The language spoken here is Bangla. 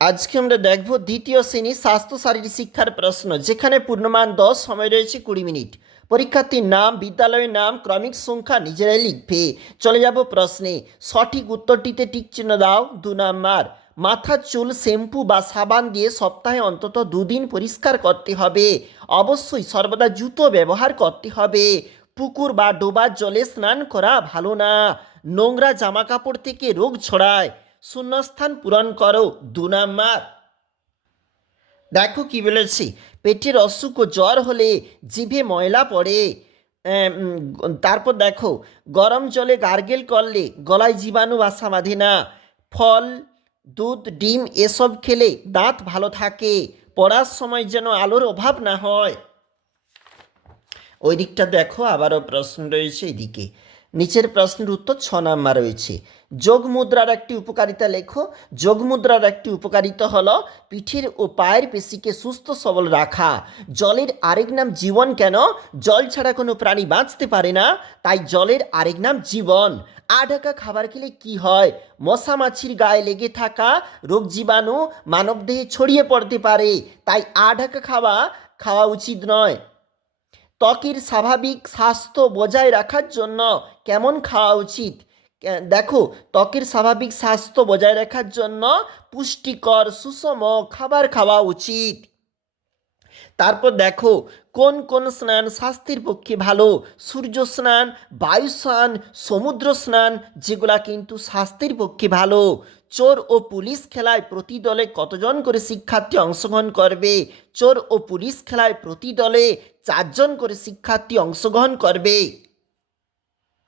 আজকে আমরা দেখব দ্বিতীয় শ্রেণী স্বাস্থ্য শারীরিক শিক্ষার প্রশ্ন, যেখানে পূর্ণমান 10, সময় রয়েছে 20 মিনিট। পরীক্ষার্থীর নাম, বিদ্যালয়ের নাম, ক্রমিক সংখ্যা নিজেরাই লিখবে। চলে যাব প্রশ্নে। সঠিক উত্তরটিতে টিক চিহ্ন দাও। 2 নাম্বার, মাথার চুল শ্যাম্পু বা সাবান দিয়ে সপ্তাহে অন্তত 2 দিন পরিষ্কার করতে হবে। অবশ্যই সর্বদা জুতো ব্যবহার করতে হবে। পুকুর বা ডোবার জলে স্নান করা ভালো না। নোংরা জামা কাপড় থেকে রোগ ছড়ায়। শূন্যস্থান পূরণ করো। 2 নাম্বার, দেখো কি বলেছি। পেটের অসুখ ও জ্বর হলে জিভে ময়লা পড়ে। তারপর দেখো, গরম জলে গার্গেল করলে গলায় জীবাণু বাসা বাঁধে না। ফল, দুধ, ডিম এসব খেলে দাঁত ভালো থাকে। পড়ার সময় যেন আলোর অভাব না হয়। ওই দিকটা দেখো, আবারও প্রশ্ন রয়েছে এদিকে। নিচের প্রশ্নের উত্তর 6 নাম্বার রয়েছে। যোগ মুদ্রার একটি উপকারিতা লেখো। যোগ মুদ্রার একটি উপকারিতা হলো পিঠের ও পায়ের পেশিকে সুস্থ সবল রাখা। জলের আরেক নাম জীবন। কেন? জল ছাড়া কোনো প্রাণী বাঁচতে পারে না, তাই জলের আরেক নাম জীবন। ঢাকা খাবার খেলে কি হয়? মশা মাছির গায়ে লেগে থাকা রোগ জীবাণু মানবদেহে ছড়িয়ে পড়তে পারে, তাই ঢাকা খাওয়া উচিত নয়। ত্বকের স্বাভাবিক স্বাস্থ্য বজায় রাখার জন্য কেমন খাওয়া উচিত? দেখো, ত্বকের স্বাভাবিক স্বাস্থ্য বজায় রাখার জন্য পুষ্টিকর সুষম খাবার খাওয়া উচিত। তারপর দেখো, কোন কোন স্নান স্বাস্থ্যের পক্ষে ভালো? সূর্য স্নান, বায়ু স্নান, সমুদ্র স্নান, যেগুলা কিন্তু স্বাস্থ্যের পক্ষে ভালো। চোর ও পুলিশ খেলায় প্রতি দলে কতজন করে শিক্ষার্থী অংশগ্রহণ করবে? চোর ও পুলিশ খেলায় প্রতি দলে 4 জন করে শিক্ষার্থী অংশগ্রহণ করবে।